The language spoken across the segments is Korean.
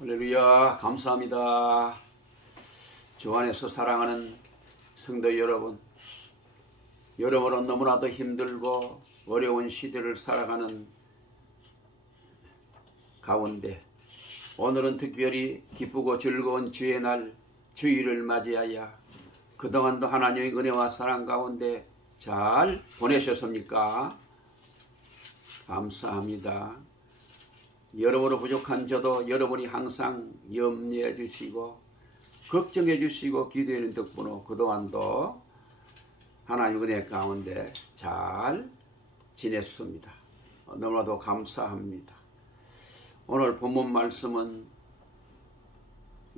할렐루야, 감사합니다. 주 안에서 사랑하는 성도 여러분, 여러분은 너무나도 힘들고 어려운 시대를 살아가는 가운데 오늘은 특별히 기쁘고 즐거운 주의 날, 주일을 맞이하여 그동안도 하나님의 은혜와 사랑 가운데 잘 보내셨습니까? 감사합니다. 여러모로 부족한 저도 여러분이 항상 염려해 주시고 걱정해 주시고 기도하는 덕분에 그동안도 하나님의 은혜 가운데 잘 지냈습니다. 너무나도 감사합니다. 오늘 본문 말씀은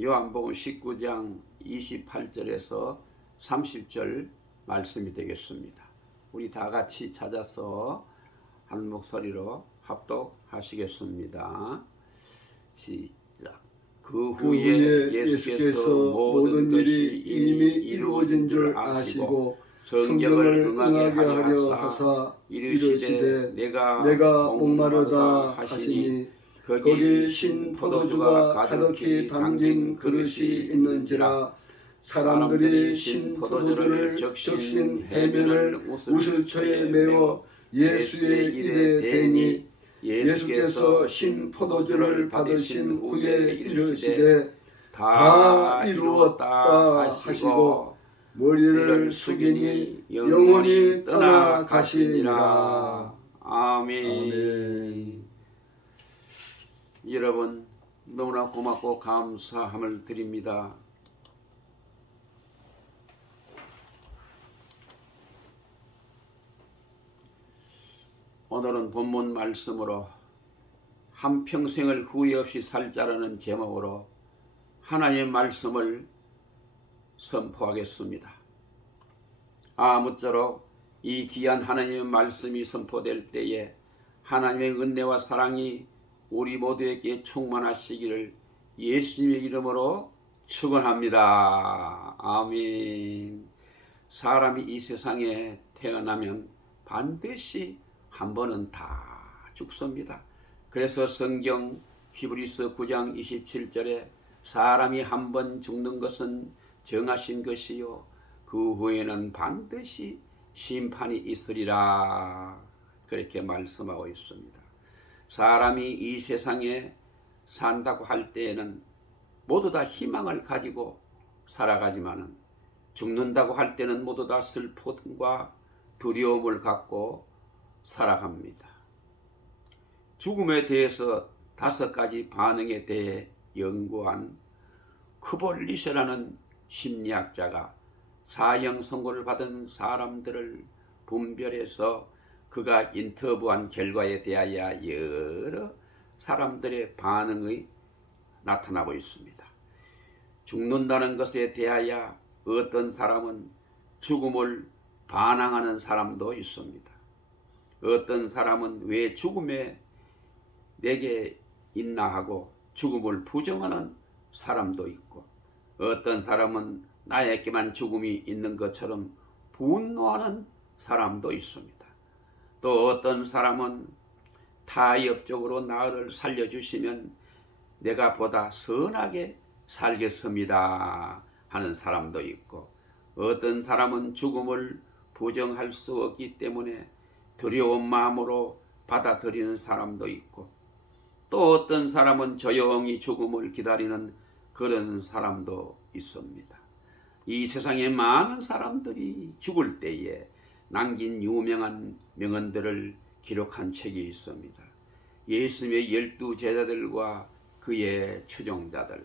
요한복음 19장 28절에서 30절 말씀이 되겠습니다. 우리 다 같이 찾아서 한 목소리로 합독하시겠습니다. 시작. 그 후에 예수께서 모든 것이 이미 이루어진 줄 아시고 성경을 응하게 하려 하사 이르시되 내가 목마르다 하시니 거기 신 포도주가 가득히 담긴 그릇이 있는지라. 사람들이 신 포도주를 적신 해면을 우슬초에 메워 예수의 입에 대니 예수께서 신 포도주를 받으신 후에 이르시되 다 이루었다 하시고 머리를 숙이니 영원히 떠나가시니라. 아멘. 여러분 너무나 고맙고 감사함을 드립니다. 오늘은 본문 말씀으로 한평생을 후회 없이 살자라는 제목으로 하나님의 말씀을 선포하겠습니다. 아무쪼록 이 귀한 하나님의 말씀이 선포될 때에 하나님의 은혜와 사랑이 우리 모두에게 충만하시기를 예수님의 이름으로 축원합니다. 아멘. 사람이 이 세상에 태어나면 반드시 한 번은 다 죽습니다. 그래서 성경 히브리서 9장 27절에 사람이 한 번 죽는 것은 정하신 것이요 그 후에는 반드시 심판이 있으리라 그렇게 말씀하고 있습니다. 사람이 이 세상에 산다고 할 때에는 모두 다 희망을 가지고 살아가지만은 죽는다고 할 때는 모두 다 슬픔과 두려움을 갖고 살아갑니다. 죽음에 대해서 5가지 반응에 대해 연구한 크볼리셔라는 심리학자가 사형 선고를 받은 사람들을 분별해서 그가 인터뷰한 결과에 대하여 여러 사람들의 반응이 나타나고 있습니다. 죽는다는 것에 대하여 어떤 사람은 죽음을 반항하는 사람도 있습니다. 어떤 사람은 왜 죽음에 내게 있나 하고 죽음을 부정하는 사람도 있고 어떤 사람은 나에게만 죽음이 있는 것처럼 분노하는 사람도 있습니다. 또 어떤 사람은 타협적으로 나를 살려주시면 내가 보다 선하게 살겠습니다 하는 사람도 있고 어떤 사람은 죽음을 부정할 수 없기 때문에 두려운 마음으로 받아들이는 사람도 있고 또 어떤 사람은 조용히 죽음을 기다리는 그런 사람도 있습니다. 이 세상에 많은 사람들이 죽을 때에 남긴 유명한 명언들을 기록한 책이 있습니다. 예수님의 12 제자들과 그의 추종자들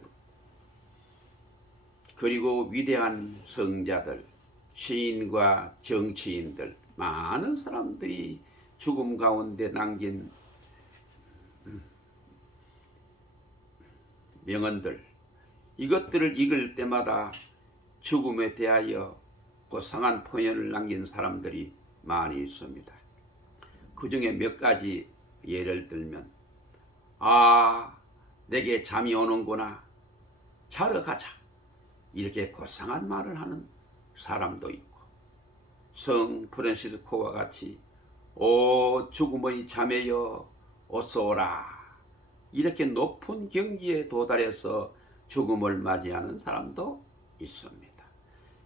그리고 위대한 성자들 시인과 정치인들 많은 사람들이 죽음 가운데 남긴 명언들 이것들을 읽을 때마다 죽음에 대하여 고상한 표현을 남긴 사람들이 많이 있습니다. 그 중에 몇 가지 예를 들면 내게 잠이 오는구나 자러 가자 이렇게 고상한 말을 하는 사람도 있고 성 프란시스코와 같이 오 죽음의 자매여 어서 오라 이렇게 높은 경지에 도달해서 죽음을 맞이하는 사람도 있습니다.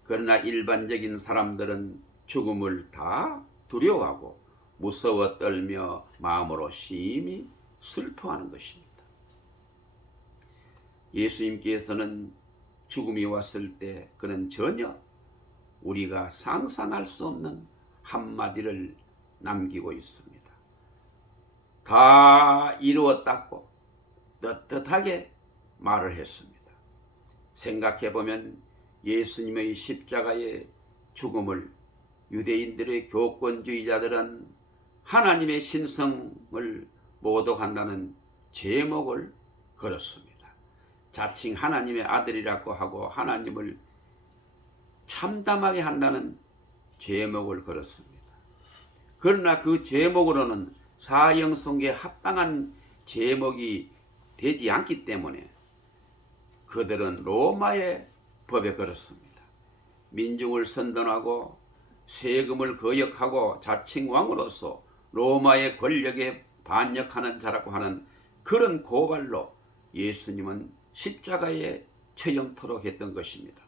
그러나 일반적인 사람들은 죽음을 다 두려워하고 무서워 떨며 마음으로 심히 슬퍼하는 것입니다. 예수님께서는 죽음이 왔을 때 그는 전혀 우리가 상상할 수 없는 한마디를 남기고 있습니다. 다 이루었다고 떳떳하게 말을 했습니다. 생각해보면 예수님의 십자가의 죽음을 유대인들의 교권주의자들은 하나님의 신성을 모독한다는 제목을 걸었습니다. 자칭 하나님의 아들이라고 하고 하나님을 참담하게 한다는 제목을 걸었습니다. 그러나 그 제목으로는 사형선고에 합당한 제목이 되지 않기 때문에 그들은 로마의 법에 걸었습니다. 민중을 선동하고 세금을 거역하고 자칭 왕으로서 로마의 권력에 반역하는 자라고 하는 그런 고발로 예수님은 십자가에 처형토록 했던 것입니다.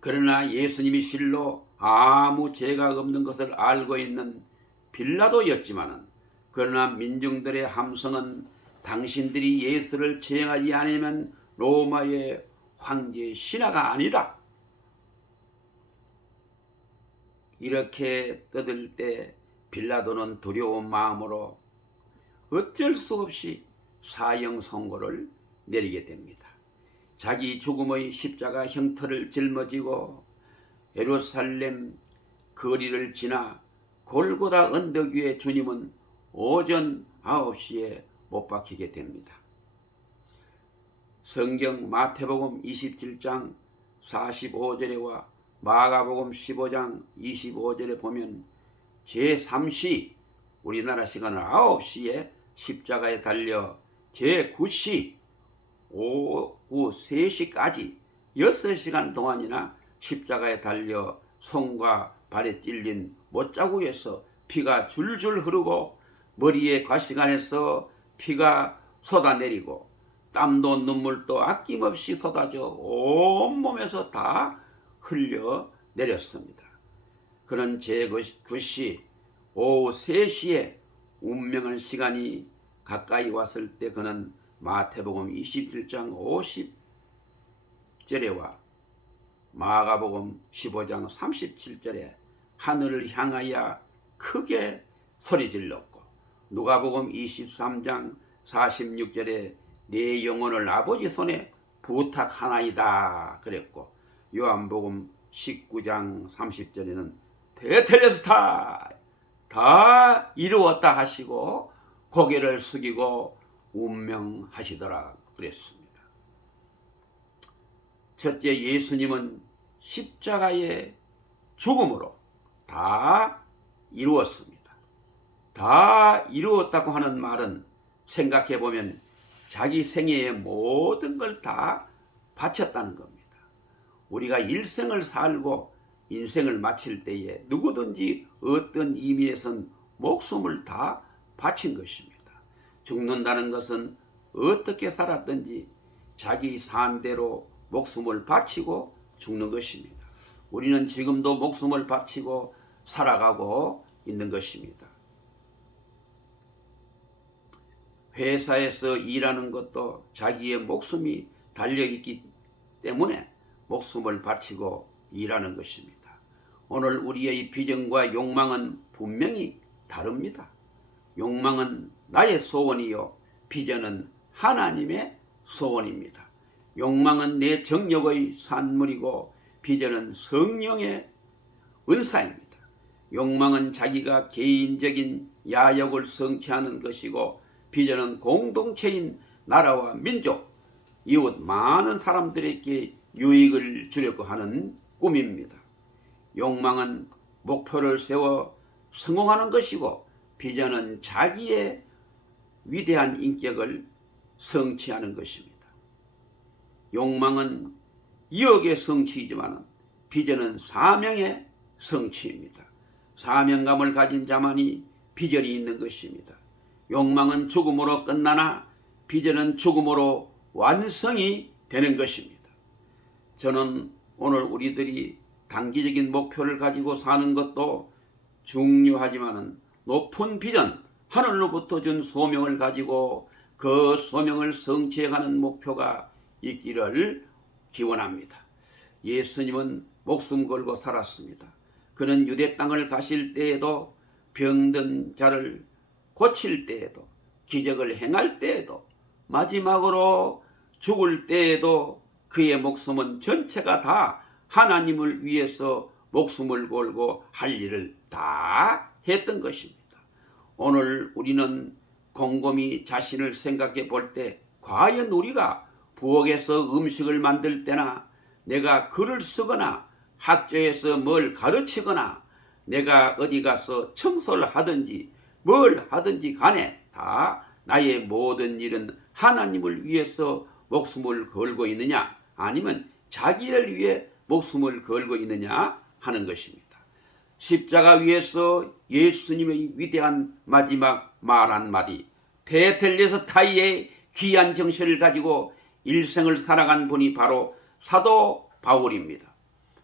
그러나 예수님이 실로 아무 죄가 없는 것을 알고 있는 빌라도였지만은 그러나 민중들의 함성은 당신들이 예수를 처형하지 않으면 로마의 황제의 신하가 아니다. 이렇게 떠들 때 빌라도는 두려운 마음으로 어쩔 수 없이 사형 선고를 내리게 됩니다. 자기 죽음의 십자가 형터를 짊어지고 예루살렘 거리를 지나 골고다 언덕 위에 주님은 오전 9시에 못 박히게 됩니다. 성경 마태복음 27장 45절에와 마가복음 15장 25절에 보면 제3시 우리나라 시간은 9시에 십자가에 달려 제9시 오후 3시까지 6시간 동안이나 십자가에 달려 손과 발에 찔린 못자국에서 피가 줄줄 흐르고 머리에 과시관에서 피가 쏟아내리고 땀도 눈물도 아낌없이 쏟아져 온몸에서 다 흘려내렸습니다. 그런 제9시 오후 3시에 운명의 시간이 가까이 왔을 때 그는 마태복음 27장 50절에와 마가복음 15장 37절에 하늘을 향하여 크게 소리질렀고 누가복음 23장 46절에 내 영혼을 아버지 손에 부탁하나이다 그랬고 요한복음 19장 30절에는 테텔레스타 다 이루었다 하시고 고개를 숙이고 운명하시더라 그랬습니다. 첫째, 예수님은 십자가의 죽음으로 다 이루었습니다. 다 이루었다고 하는 말은 생각해보면 자기 생애의 모든 걸 다 바쳤다는 겁니다. 우리가 일생을 살고 인생을 마칠 때에 누구든지 어떤 의미에선 목숨을 다 바친 것입니다. 죽는다는 것은 어떻게 살았든지 자기 산대로 목숨을 바치고 죽는 것입니다. 우리는 지금도 목숨을 바치고 살아가고 있는 것입니다. 회사에서 일하는 것도 자기의 목숨이 달려있기 때문에 목숨을 바치고 일하는 것입니다. 오늘 우리의 비전과 욕망은 분명히 다릅니다. 욕망은 나의 소원이요 비전은 하나님의 소원입니다. 욕망은 내 정력의 산물이고 비전은 성령의 은사입니다. 욕망은 자기가 개인적인 야욕을 성취하는 것이고 비전은 공동체인 나라와 민족, 이웃 많은 사람들에게 유익을 주려고 하는 꿈입니다. 욕망은 목표를 세워 성공하는 것이고 비전은 자기의 위대한 인격을 성취하는 것입니다. 욕망은 이억의 성취이지만 비전은 사명의 성취입니다. 사명감을 가진 자만이 비전이 있는 것입니다. 욕망은 죽음으로 끝나나 비전은 죽음으로 완성이 되는 것입니다. 저는 오늘 우리들이 단기적인 목표를 가지고 사는 것도 중요하지만은 높은 비전, 하늘로부터 준 소명을 가지고 그 소명을 성취해가는 목표가 있기를 기원합니다. 예수님은 목숨 걸고 살았습니다. 그는 유대 땅을 가실 때에도 병든 자를 고칠 때에도 기적을 행할 때에도 마지막으로 죽을 때에도 그의 목숨은 전체가 다 하나님을 위해서 목숨을 걸고 할 일을 다 했던 것입니다. 오늘 우리는 곰곰이 자신을 생각해 볼 때 과연 우리가 부엌에서 음식을 만들 때나 내가 글을 쓰거나 학교에서 뭘 가르치거나 내가 어디 가서 청소를 하든지 뭘 하든지 간에 다 나의 모든 일은 하나님을 위해서 목숨을 걸고 있느냐 아니면 자기를 위해 목숨을 걸고 있느냐 하는 것입니다. 십자가 위에서 예수님의 위대한 마지막 말 한마디, 테텔레스타이의 귀한 정신을 가지고 일생을 살아간 분이 바로 사도 바울입니다.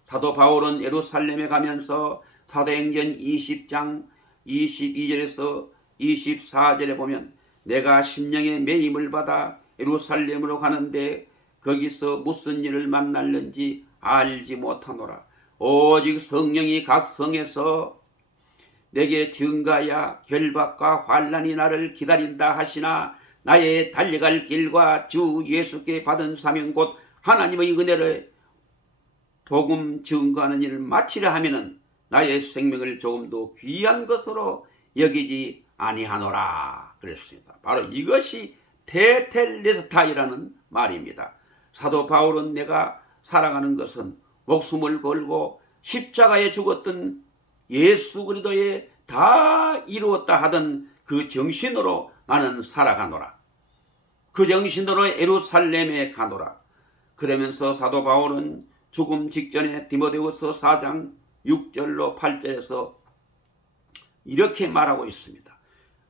사도 바울은 예루살렘에 가면서 사도행전 20장 22절에서 24절에 보면 내가 심령의 매임을 받아 예루살렘으로 가는데 거기서 무슨 일을 만날는지 알지 못하노라. 오직 성령이 각 성에서 내게 증가하여 결박과 환난이 나를 기다린다 하시나 나의 달려갈 길과 주 예수께 받은 사명 곧 하나님의 은혜를 복음 증거하는 일을 마치려 하면은 나의 생명을 조금도 귀한 것으로 여기지 아니하노라 그랬습니다. 바로 이것이 테텔레스타이라는 말입니다. 사도 바울은 내가 살아가는 것은 목숨을 걸고 십자가에 죽었던 예수 그리스도에 다 이루었다 하던 그 정신으로 나는 살아가노라. 그 정신으로 예루살렘에 가노라. 그러면서 사도 바울은 죽음 직전에 디모데후서 4장 6절로 8절에서 이렇게 말하고 있습니다.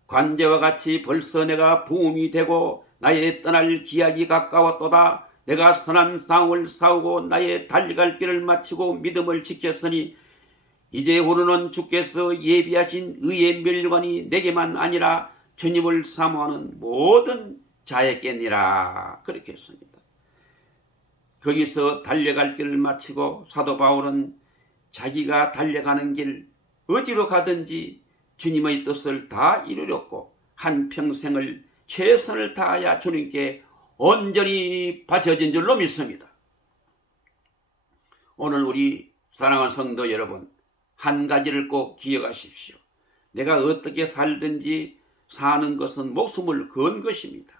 관제와 같이 벌써 내가 부음이 되고 나의 떠날 기약이 가까웠도다. 내가 선한 싸움을 싸우고 나의 달려갈 길을 마치고 믿음을 지켰으니 이제 후로는 주께서 예비하신 의의 멸관이 내게만 아니라 주님을 사모하는 모든 자에게니라 그렇게 했습니다. 거기서 달려갈 길을 마치고 사도 바울은 자기가 달려가는 길 어디로 가든지 주님의 뜻을 다 이루렸고 한평생을 최선을 다하여 주님께 온전히 바쳐진 줄로 믿습니다. 오늘 우리 사랑하는 성도 여러분, 한 가지를 꼭 기억하십시오. 내가 어떻게 살든지 사는 것은 목숨을 건 것입니다.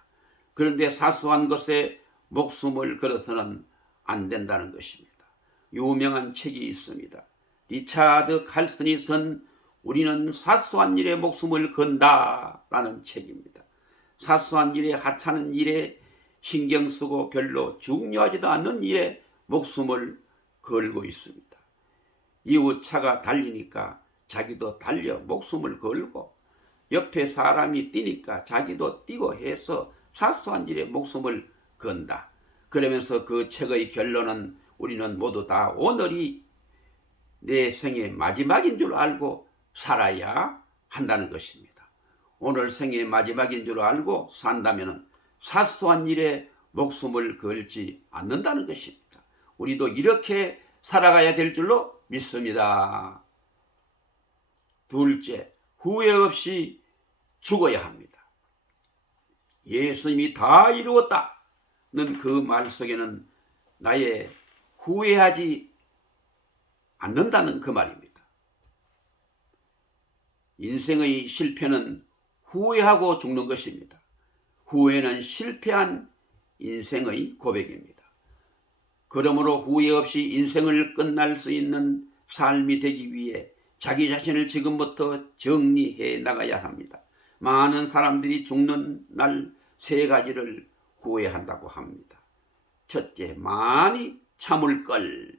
그런데 사소한 것에 목숨을 걸어서는 안 된다는 것입니다. 유명한 책이 있습니다. 리차드 칼슨이 쓴 우리는 사소한 일에 목숨을 건다라는 책입니다. 사소한 일에 하찮은 일에 신경 쓰고 별로 중요하지도 않는 일에 목숨을 걸고 있습니다. 이웃 차가 달리니까 자기도 달려 목숨을 걸고 옆에 사람이 뛰니까 자기도 뛰고 해서 사소한 일에 목숨을 건다. 그러면서 그 책의 결론은 우리는 모두 다 오늘이 내 생의 마지막인 줄 알고 살아야 한다는 것입니다. 오늘 생의 마지막인 줄 알고 산다면 사소한 일에 목숨을 걸지 않는다는 것입니다. 우리도 이렇게 살아가야 될 줄로 믿습니다. 둘째, 후회 없이 죽어야 합니다. 예수님이 다 이루었다는 그 말 속에는 나의 후회하지 않는다는 그 말입니다. 인생의 실패는 후회하고 죽는 것입니다. 후회는 실패한 인생의 고백입니다. 그러므로 후회 없이 인생을 끝날 수 있는 삶이 되기 위해 자기 자신을 지금부터 정리해 나가야 합니다. 많은 사람들이 죽는 날 3가지를 후회한다고 합니다. 첫째, 많이 참을 걸.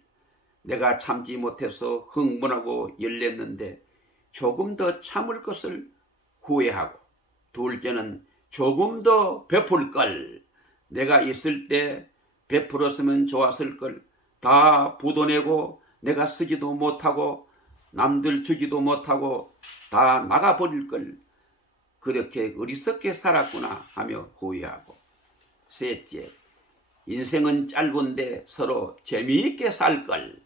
내가 참지 못해서 흥분하고 열냈는데 조금 더 참을 것을 후회하고, 둘째는 조금 더 베풀 걸. 내가 있을 때 베풀었으면 좋았을 걸. 다 부도내고 내가 쓰지도 못하고 남들 주지도 못하고 다 나가버릴 걸. 그렇게 어리석게 살았구나 하며 후회하고. 셋째, 인생은 짧은데 서로 재미있게 살 걸.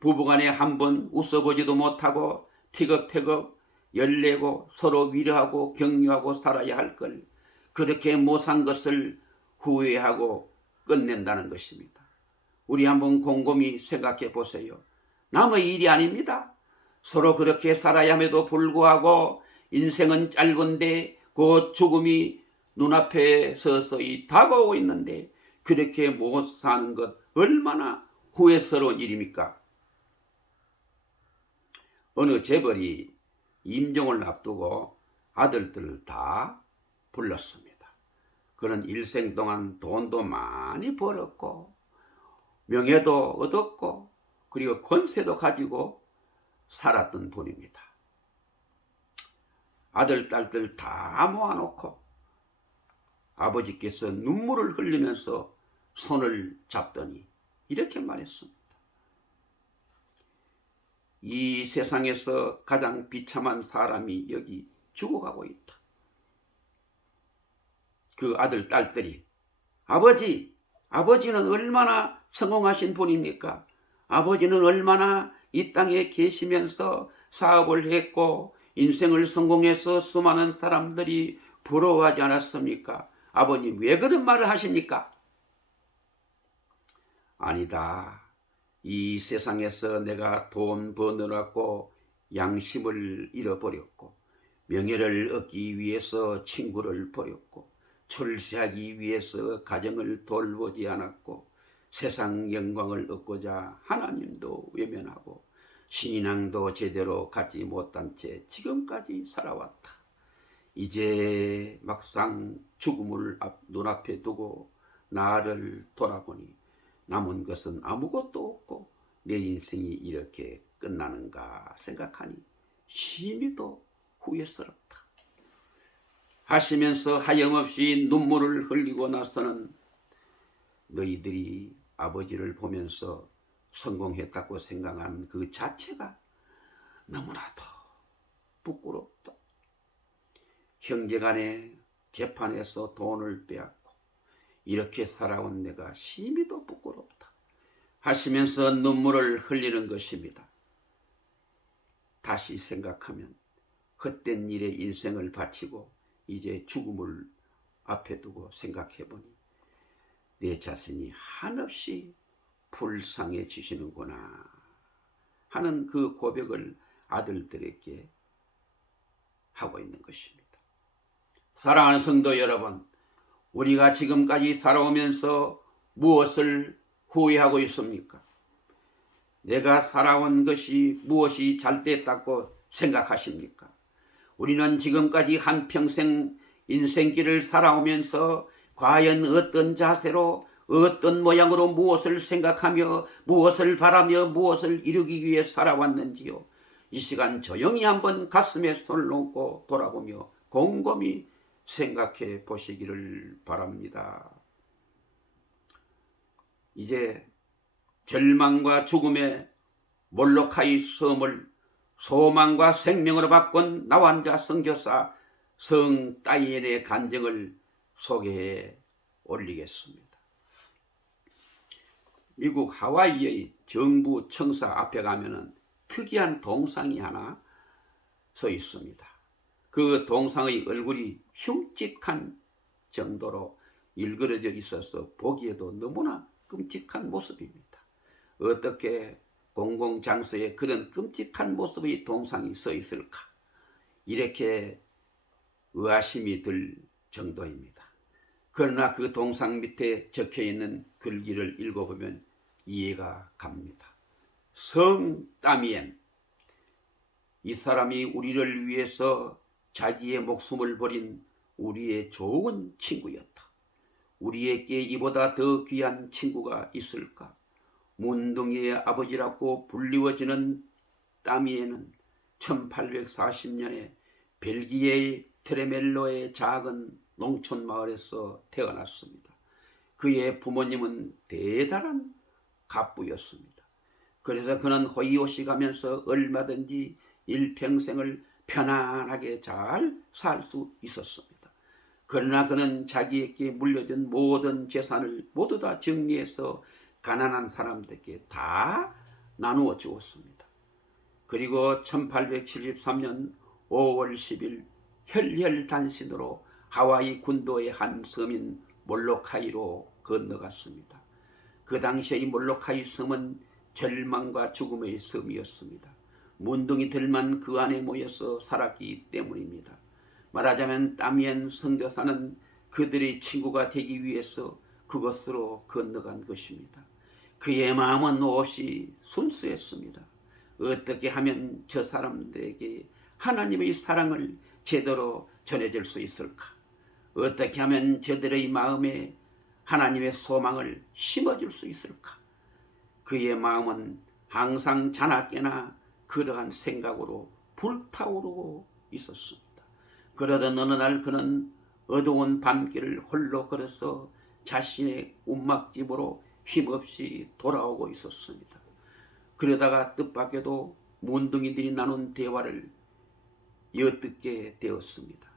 부부간에 한번 웃어보지도 못하고 티격태격 열내고 서로 위로하고 격려하고 살아야 할 걸. 그렇게 못 산 것을 후회하고 끝낸다는 것입니다. 우리 한번 곰곰이 생각해 보세요. 남의 일이 아닙니다. 서로 그렇게 살아야 함에도 불구하고 인생은 짧은데 그 죽음이 눈앞에 서서히 다가오고 있는데 그렇게 못 사는 것 얼마나 후회스러운 일입니까? 어느 재벌이 임종을 앞두고 아들들을 다 불렀습니다. 그는 일생 동안 돈도 많이 벌었고 명예도 얻었고 그리고 권세도 가지고 살았던 분입니다. 아들, 딸들 다 모아놓고 아버지께서 눈물을 흘리면서 손을 잡더니 이렇게 말했습니다. 이 세상에서 가장 비참한 사람이 여기 죽어가고 있다. 그 아들, 딸들이 아버지는 얼마나 성공하신 분입니까? 아버지는 얼마나 이 땅에 계시면서 사업을 했고 인생을 성공해서 수많은 사람들이 부러워하지 않았습니까? 아버님 왜 그런 말을 하십니까? 아니다. 이 세상에서 내가 돈 버느라고 양심을 잃어버렸고 명예를 얻기 위해서 친구를 버렸고 출세하기 위해서 가정을 돌보지 않았고 세상 영광을 얻고자 하나님도 외면하고 신앙도 제대로 갖지 못한 채 지금까지 살아왔다. 이제 막상 죽음을 눈앞에 두고 나를 돌아보니 남은 것은 아무것도 없고 내 인생이 이렇게 끝나는가 생각하니 심히도 후회스럽다. 하시면서 하염없이 눈물을 흘리고 나서는 너희들이 아버지를 보면서 성공했다고 생각한 그 자체가 너무나도 부끄럽다. 형제간에 재판에서 돈을 빼앗고 이렇게 살아온 내가 심히도 부끄럽다 하시면서 눈물을 흘리는 것입니다. 다시 생각하면 헛된 일에 인생을 바치고 이제 죽음을 앞에 두고 생각해보니 내 자신이 한없이 불쌍해지시는구나 하는 그 고백을 아들들에게 하고 있는 것입니다. 사랑하는 성도 여러분, 우리가 지금까지 살아오면서 무엇을 후회하고 있습니까? 내가 살아온 것이 무엇이 잘됐다고 생각하십니까? 우리는 지금까지 한평생 인생길을 살아오면서 과연 어떤 자세로 어떤 모양으로 무엇을 생각하며 무엇을 바라며 무엇을 이루기 위해 살아왔는지요. 이 시간 조용히 한번 가슴에 손을 얹고 돌아보며 곰곰이 생각해 보시기를 바랍니다. 이제 절망과 죽음의 몰로카이 섬을 소망과 생명으로 바꾼 나환자 선교사 성 따이엔의 간증을 소개해 올리겠습니다. 미국 하와이의 정부 청사 앞에 가면은 특이한 동상이 하나 서 있습니다. 그 동상의 얼굴이 흉측한 정도로 일그러져 있어서 보기에도 너무나 끔찍한 모습입니다. 어떻게 공공장소에 그런 끔찍한 모습의 동상이 서 있을까? 이렇게 의아심이 들 정도입니다. 그러나 그 동상 밑에 적혀있는 글귀를 읽어보면 이해가 갑니다. 성 따미엔, 이 사람이 우리를 위해서 자기의 목숨을 버린 우리의 좋은 친구였다. 우리에게 이보다 더 귀한 친구가 있을까? 문둥이의 아버지라고 불리워지는 따미에는 1840년에 벨기에의 트레멜로의 작은 농촌 마을에서 태어났습니다. 그의 부모님은 대단한 갑부였습니다. 그래서 그는 호의호식하면서 얼마든지 일평생을 편안하게 잘 살 수 있었습니다. 그러나 그는 자기에게 물려준 모든 재산을 모두 다 정리해서 가난한 사람들에게 다 나누어 주었습니다. 그리고 1873년 5월 10일 혈혈단신으로 하와이 군도의 한 섬인 몰로카이로 건너갔습니다. 그 당시의 몰로카이 섬은 절망과 죽음의 섬이었습니다. 문둥이들만 그 안에 모여서 살았기 때문입니다. 말하자면 다미엔 선교사는 그들의 친구가 되기 위해서 그곳으로 건너간 것입니다. 그의 마음은 몹시 순수했습니다. 어떻게 하면 저 사람들에게 하나님의 사랑을 제대로 전해줄 수 있을까? 어떻게 하면 저들의 마음에 하나님의 소망을 심어줄 수 있을까? 그의 마음은 항상 자나깨나 그러한 생각으로 불타오르고 있었습니다. 그러던 어느 날 그는 어두운 밤길을 홀로 걸어서 자신의 움막집으로 힘없이 돌아오고 있었습니다. 그러다가 뜻밖에도 몬둥이들이 나눈 대화를 엿듣게 되었습니다.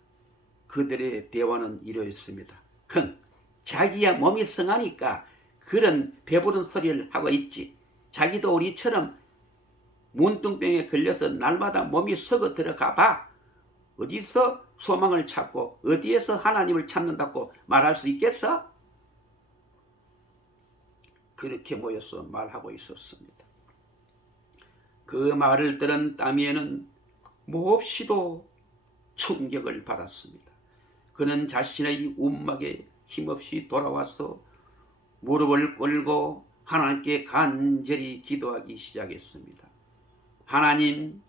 그들의 대화는 이러했습니다. 자기야 몸이 성하니까 그런 배부른 소리를 하고 있지. 자기도 우리처럼 문둥병에 걸려서 날마다 몸이 썩어 들어가 봐. 어디서 소망을 찾고 어디에서 하나님을 찾는다고 말할 수 있겠어? 그렇게 모여서 말하고 있었습니다. 그 말을 들은 다미에는 몹시도 충격을 받았습니다. 그는 자신의 움막에 힘없이 돌아와서 무릎을 꿇고 하나님께 간절히 기도하기 시작했습니다. 하나님,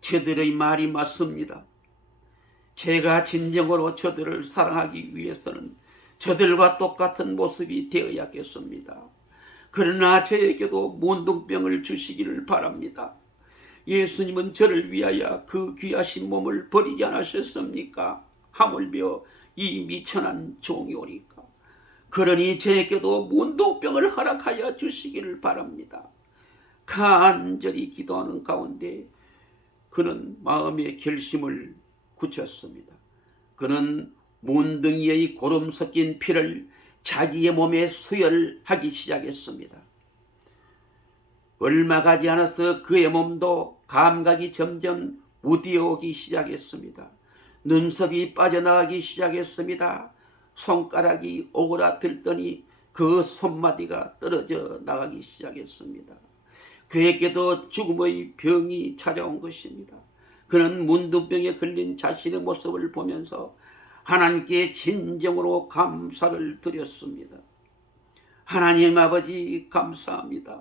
저들의 말이 맞습니다. 제가 진정으로 저들을 사랑하기 위해서는 저들과 똑같은 모습이 되어야겠습니다. 그러나 저에게도 문둥병을 주시기를 바랍니다. 예수님은 저를 위하여 그 귀하신 몸을 버리지 않으셨습니까? 하물며 이 미천한 종이 오니까. 그러니 저에게도 문둥병을 허락하여 주시기를 바랍니다. 간절히 기도하는 가운데 그는 마음의 결심을 굳혔습니다. 그는 몬둥이의 고름 섞인 피를 자기의 몸에 수혈하기 시작했습니다. 얼마 가지 않아서 그의 몸도 감각이 점점 무디어오기 시작했습니다. 눈썹이 빠져나가기 시작했습니다. 손가락이 오그라들더니 그 손마디가 떨어져 나가기 시작했습니다. 그에게도 죽음의 병이 찾아온 것입니다. 그는 문둥병에 걸린 자신의 모습을 보면서 하나님께 진정으로 감사를 드렸습니다. 하나님 아버지 감사합니다.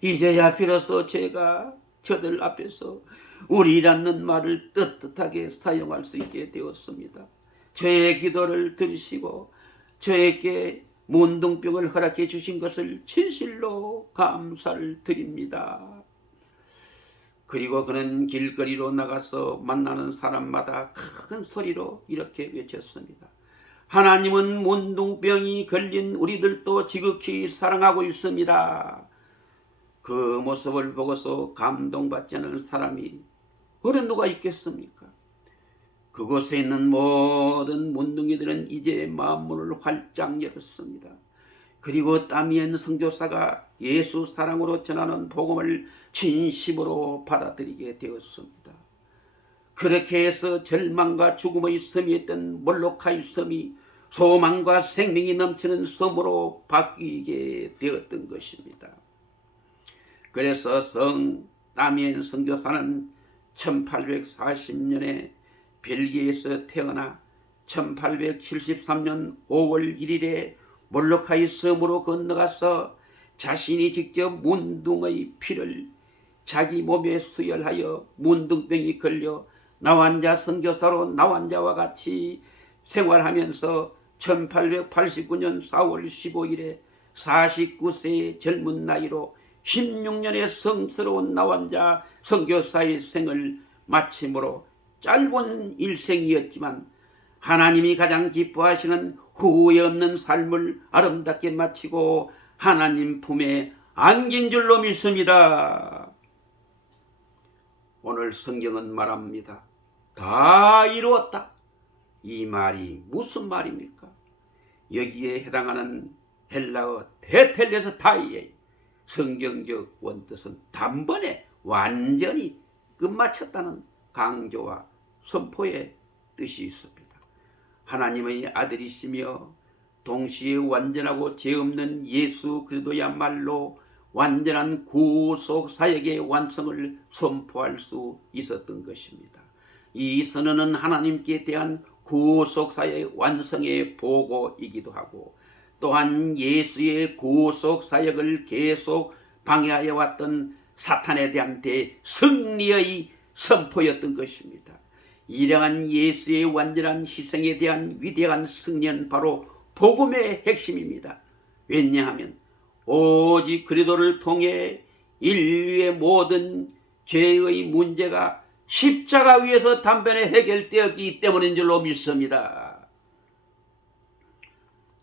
이제야 비로소 제가 저들 앞에서 우리라는 말을 떳떳하게 사용할 수 있게 되었습니다. 저의 기도를 들으시고 저에게 문둥병을 허락해 주신 것을 진실로 감사를 드립니다. 그리고 그는 길거리로 나가서 만나는 사람마다 큰 소리로 이렇게 외쳤습니다. 하나님은 문둥병이 걸린 우리들도 지극히 사랑하고 있습니다. 그 모습을 보고서 감동받지 않은 사람이 어느 누가 있겠습니까? 그곳에 있는 모든 문둥이들은 이제 마음문을 활짝 열었습니다. 그리고 다미엔 선교사가 예수 사랑으로 전하는 복음을 진심으로 받아들이게 되었습니다. 그렇게 해서 절망과 죽음의 섬이었던 몰로카이 섬이 소망과 생명이 넘치는 섬으로 바뀌게 되었던 것입니다. 그래서 성 다미엔 선교사는 1840년에 벨기에에서 태어나 1873년 5월 1일에 몰로카이 섬으로 건너가서 자신이 직접 문둥의 피를 자기 몸에 수혈하여 문둥병이 걸려 나환자 선교사로 나환자와 같이 생활하면서 1889년 4월 15일에 49세의 젊은 나이로 16년의 성스러운 나환자 선교사의 생을 마침으로 짧은 일생이었지만 하나님이 가장 기뻐하시는 후회 없는 삶을 아름답게 마치고 하나님 품에 안긴 줄로 믿습니다. 오늘 성경은 말합니다. 다 이루었다. 이 말이 무슨 말입니까? 여기에 해당하는 헬라어 테텔레스타이의 성경적 원뜻은 단번에 완전히 끝마쳤다는 강조와 선포의 뜻이 있습니다. 하나님의 아들이시며 동시에 완전하고 죄 없는 예수 그리스도야말로 완전한 구속 사역의 완성을 선포할 수 있었던 것입니다. 이 선언은 하나님께 대한 구속 사역 완성의 보고이기도 하고 또한 예수의 구속 사역을 계속 방해하여 왔던 사탄에 대한 대승리의 선포였던 것입니다. 이러한 예수의 완전한 희생에 대한 위대한 승리는 바로 복음의 핵심입니다. 왜냐하면 오직 그리스도를 통해 인류의 모든 죄의 문제가 십자가 위에서 단번에 해결되었기 때문인 줄로 믿습니다.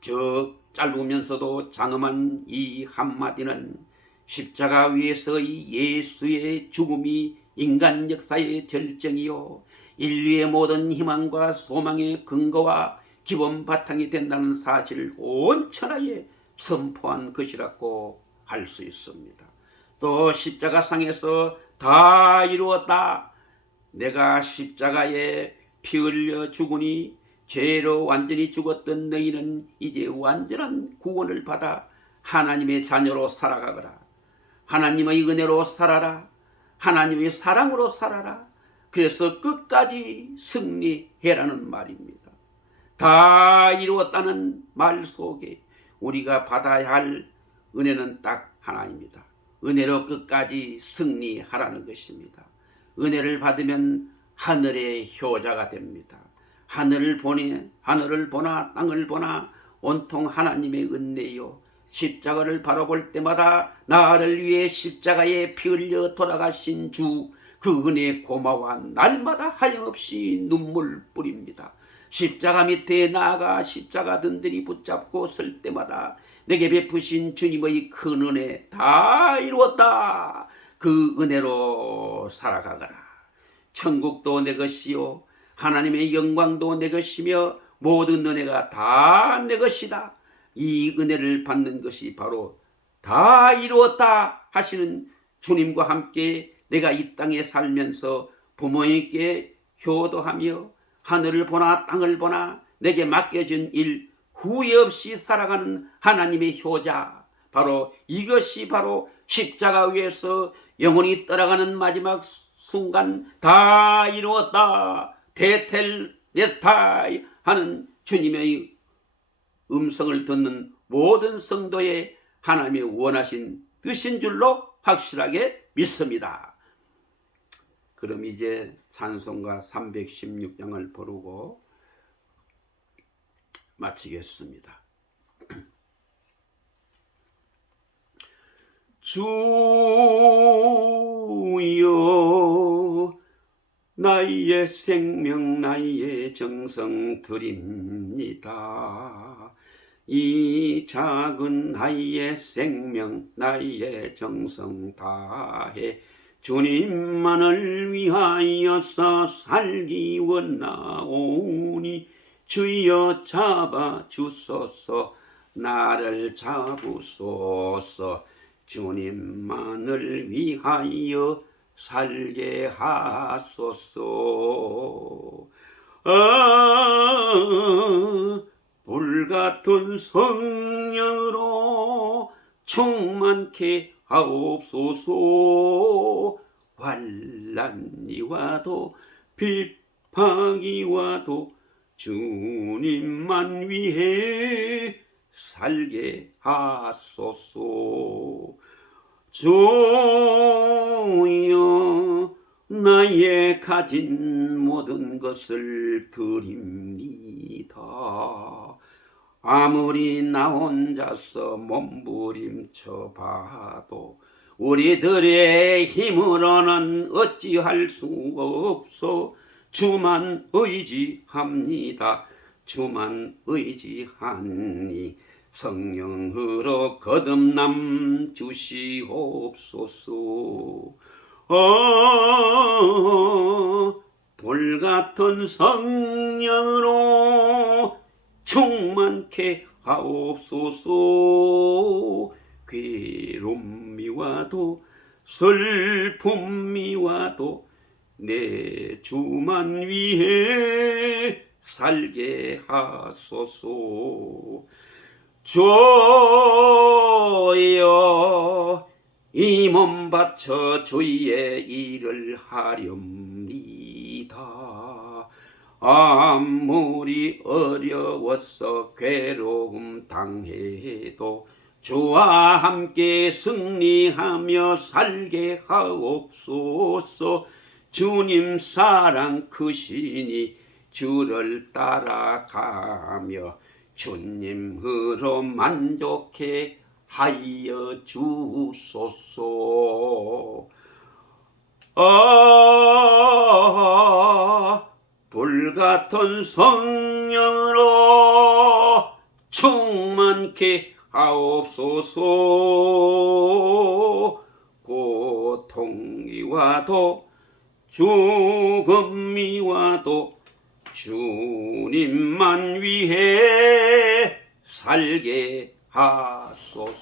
즉 짧으면서도 장엄한 이 한마디는 십자가 위에서의 예수의 죽음이 인간 역사의 절정이요 인류의 모든 희망과 소망의 근거와 기본 바탕이 된다는 사실을 온 천하에 선포한 것이라고 할 수 있습니다. 또 십자가상에서 다 이루었다. 내가 십자가에 피 흘려 죽으니 죄로 완전히 죽었던 너희는 이제 완전한 구원을 받아 하나님의 자녀로 살아가거라. 하나님의 은혜로 살아라. 하나님의 사랑으로 살아라. 그래서 끝까지 승리해라는 말입니다. 다 이루었다는 말 속에 우리가 받아야 할 은혜는 딱 하나입니다. 은혜로 끝까지 승리하라는 것입니다. 은혜를 받으면 하늘의 효자가 됩니다. 하늘을 보나 땅을 보나 온통 하나님의 은혜요. 십자가를 바라볼 때마다 나를 위해 십자가에 피 흘려 돌아가신 주, 그 은혜에 고마워 날마다 하염없이 눈물 뿌립니다. 십자가 밑에 나아가 십자가 든들이 붙잡고 설 때마다 내게 베푸신 주님의 큰 은혜 다 이루었다. 그 은혜로 살아가거라. 천국도 내 것이요 하나님의 영광도 내 것이며 모든 은혜가 다 내 것이다. 이 은혜를 받는 것이 바로 다 이루었다 하시는 주님과 함께 내가 이 땅에 살면서 부모님께 효도하며 하늘을 보나 땅을 보나 내게 맡겨진 일 후회 없이 살아가는 하나님의 효자, 바로 이것이 바로 십자가 위에서 영원히 떠나가는 마지막 순간 다 이루었다 테텔레스타이 하는 주님의 음성을 듣는 모든 성도의 하나님의 원하신 뜻인 줄로 확실하게 믿습니다. 그럼 이제 찬송가 316장을 부르고 마치겠습니다. 주여 나의 생명 나의 정성 드립니다. 이 작은 나의 생명 나의 정성 다해 주님만을 위하여서 살기 원하오니 주여 잡아주소서 나를 잡으소서 주님만을 위하여 살게 하소서. 불같은 성령으로 충만케 하옵소서. 환난이 와도 핍박이 와도 주님만 위해 살게 하소서. 주여 나의 가진 모든 것을 드립니다. 아무리 나 혼자서 몸부림쳐 봐도 우리들의 힘으로는 어찌할 수 없어. 주만 의지합니다. 주만 의지하니 성령으로 거듭남 주시옵소서. 돌같은 성령으로 충만케 하옵소서. 괴로움이 와도 슬픔이 와도 내 주만 위해 살게 하소서. 주여 이 몸 바쳐 주의 일을 하렵니다. 아무리 어려워서 괴로움 당해도 주와 함께 승리하며 살게 하옵소서. 주님 사랑 크시니 주를 따라가며 주님으로 만족해 하여 주소서. 불같은 성령으로 충만케 하옵소서. 고통이 와도 죽음이 와도 주님만 위해 살게 하소서.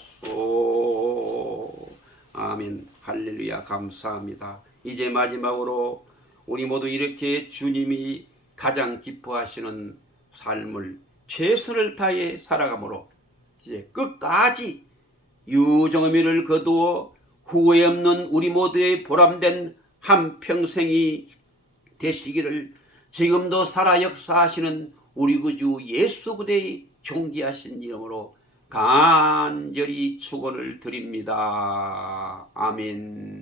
아멘. 할렐루야. 감사합니다. 이제 마지막으로 우리 모두 이렇게 주님이 가장 기뻐하시는 삶을 최선을 다해 살아감으로 이제 끝까지 유정의미를 거두어 후회 없는 우리 모두의 보람된 한평생이 되시기를 지금도 살아 역사하시는 우리 구주 예수 그대의 존귀하신 이름으로 간절히 축원을 드립니다. 아멘.